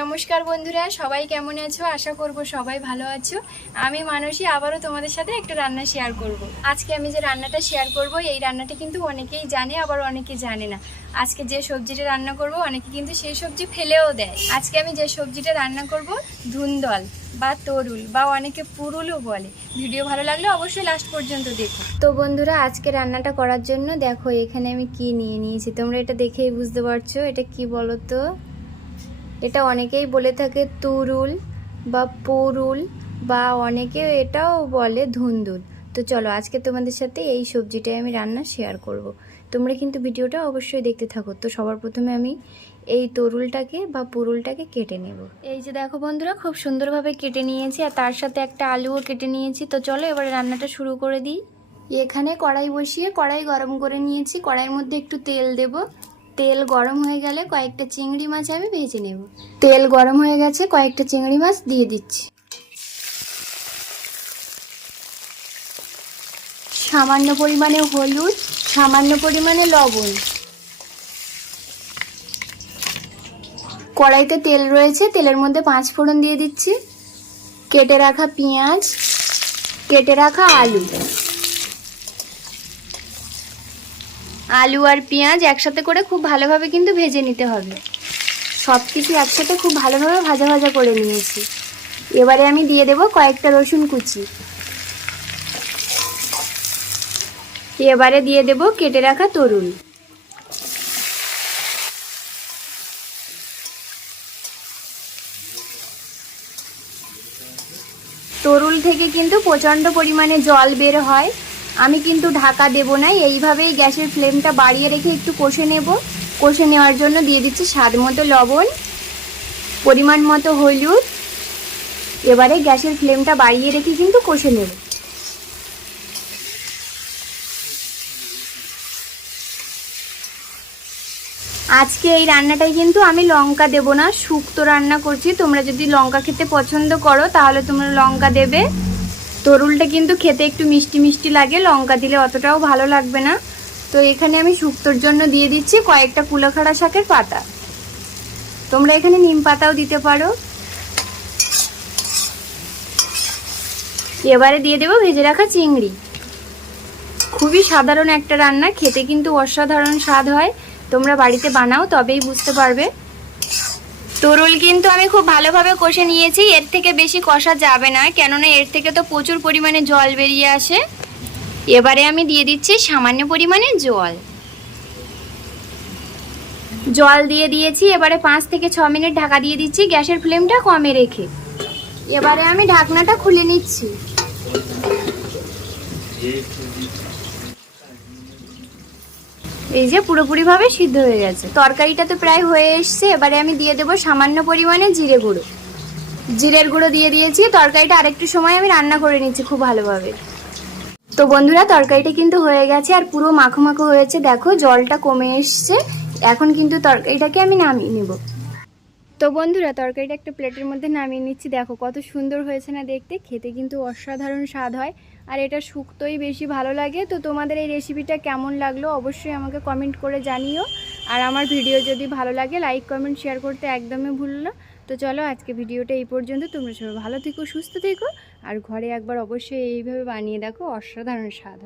নমস্কার বন্ধুরা, সবাই কেমন আছো? আশা করব সবাই ভালো আছো। আমি মানসী, আবারও তোমাদের সাথে একটা রান্না শেয়ার করব। আজকে আমি যে রান্নাটা শেয়ার করব, এই রান্নাটা কিন্তু অনেকেই জানে, আবার অনেকে জানে না। আজকে যে সবজিটা রান্না করব, অনেকে কিন্তু সেই সবজি ফেলেও দেয়। আজকে আমি যে সবজিটা রান্না করব, ধুন্দল বা তরুল বা অনেকে পুরুলও বলে। ভিডিও ভালো লাগলে অবশ্যই লাস্ট পর্যন্ত দেখো। তো বন্ধুরা, আজকে রান্নাটা করার জন্য দেখো, এখানে আমি কি নিয়ে নিয়েছি? তোমরা এটা দেখেই বুঝতে পারছ, এটা কি বলো তো এটা অনেকেই বলে থাকে তুরুল বা পুরুল বা অনেকে এটাও বলে ধুন্দুল। তো চলো, আজকে তোমাদের সাথে এই সবজিটাই আমি রান্না শেয়ার করব। তোমরা কিন্তু ভিডিওটা অবশ্যই দেখতে থাকো। তো সবার প্রথমে আমি এই তরুলটাকে বা পুরুলটাকে কেটে নেব। এই যে দেখো বন্ধুরা, খুব সুন্দরভাবে কেটে নিয়েছি আর তার সাথে একটা আলুও কেটে নিয়েছি। তো চলো, এবারে রান্নাটা শুরু করে দিই। এখানে কড়াই বসিয়ে কড়াই গরম করে নিয়েছি। কড়াইয়ের মধ্যে একটু তেল দেব। তেল গরম হয়ে গেলে কয়েকটা চিংড়ি মাছ আমি ভেজে নেব। তেল গরম হয়ে গেছে, কয়েকটা চিংড়ি মাছ দিয়ে দিচ্ছি। সামান্য পরিমাণে হলুদ, সামান্য পরিমাণে লবণ। কড়াইতে তেল রয়েছে, তেলের মধ্যে পাঁচ ফোড়ন দিয়ে দিচ্ছি। কেটে রাখা পেঁয়াজ, কেটে রাখা আলু। আলু আর পেঁয়াজ একসাথে করে খুব ভালোভাবে কিন্তু ভেজে নিতে হবে। সব কিছু একসাথে খুব ভালোভাবে ভাজা ভাজা করে নিয়েছি। এবারে আমি দিয়ে দেব কয়েকটা রসুন কুচি। এবারে দিয়ে দেব কেটে রাখা তরুণ। তরুল থেকে কিন্তু প্রচণ্ড পরিমাণে জল বের হয়। আমি কিন্তু ঢাকা দেব না এইভাবেই গ্যাসের ফ্লেমটা বাড়িয়ে রেখে একটু কষে নেব। কষে নেওয়ার জন্য দিয়ে দিচ্ছি স্বাদ মতো লবণ, পরিমাণ মতো হলুদ। এবারে গ্যাসের ফ্লেমটা বাড়িয়ে রেখে কিন্তু কষে নেব। আজকে এই রান্নাটাই কিন্তু আমি লঙ্কা দেব না, শুক্তো রান্না করছি। তোমরা যদি লঙ্কা খেতে পছন্দ করো, তাহলে তোমরা লঙ্কা দেবে। তরুলটা কিন্তু খেতে একটু মিষ্টি মিষ্টি লাগে, লঙ্কা দিলে অতটাও ভালো লাগবে না। তো এখানে আমি শুক্তোর জন্য দিয়ে দিচ্ছি কয়েকটা কুলাখাড়া শাকের পাতা। তোমরা এখানে নিম পাতাও দিতে পারো। এবারে দিয়ে দেবো ভেজে রাখা চিংড়ি। খুবই সাধারণ একটা রান্না, খেতে কিন্তু অসাধারণ স্বাদ হয়। তোমরা বাড়িতে বানাও, তবেই বুঝতে পারবে। তরুল কিন্তু আমি খুব ভালোভাবে কষে নিয়েছি, এর থেকে বেশি কষা যাবে না, কেননা এর থেকে তো প্রচুর পরিমাণে জল বেরিয়ে আসে। এবারে আমি দিয়ে দিচ্ছি সামান্য পরিমাণে জল। জল দিয়ে দিয়েছি, এবারে পাঁচ থেকে ছ মিনিট ঢাকা দিয়ে দিচ্ছি, গ্যাসের ফ্লেমটা কমে রেখে। এবারে আমি ঢাকনাটা খুলে নিচ্ছি। এই যে পুরোপুরিভাবে সিদ্ধ হয়ে গেছে। তরকারিটা তো প্রায় হয়ে এসছে, এবারে আমি দিয়ে দেবো সামান্য পরিমাণে জিরে গুঁড়ো। জিরের গুঁড়ো দিয়ে দিয়েছি, তরকারিটা আরেকটু সময় আমি রান্না করে নিচ্ছি খুব ভালোভাবে। তো বন্ধুরা, তরকারিটা কিন্তু হয়ে গেছে আর পুরো মাখো মাখো হয়েছে। দেখো, জলটা কমে এসছে, এখন কিন্তু তরকারিটাকে আমি নামিয়ে নেব। তো বন্ধুরা, তরকারিটা একটা প্লেটের মধ্যে নামিয়ে নিচ্ছি। দেখো কত সুন্দর হয়েছে না দেখতে, খেতে কিন্তু অসাধারণ স্বাদ হয়। আর এটা শুক্তই বেশি ভালো লাগে। তো তোমাদের এই রেসিপিটা কেমন লাগল অবশ্যই আমাকে কমেন্ট করে জানিও। আর আমার ভিডিও যদি ভালো লাগে লাইক কমেন্ট শেয়ার করতে একদমই ভুলো না। তো চলো আজকে ভিডিওটা এই পর্যন্ত। তোমরা সবাই ভালো থেকো, সুস্থ থেকো। আর ঘরে একবার অবশ্যই এইভাবে বানিয়ে দেখো, অসাধারণ স্বাদ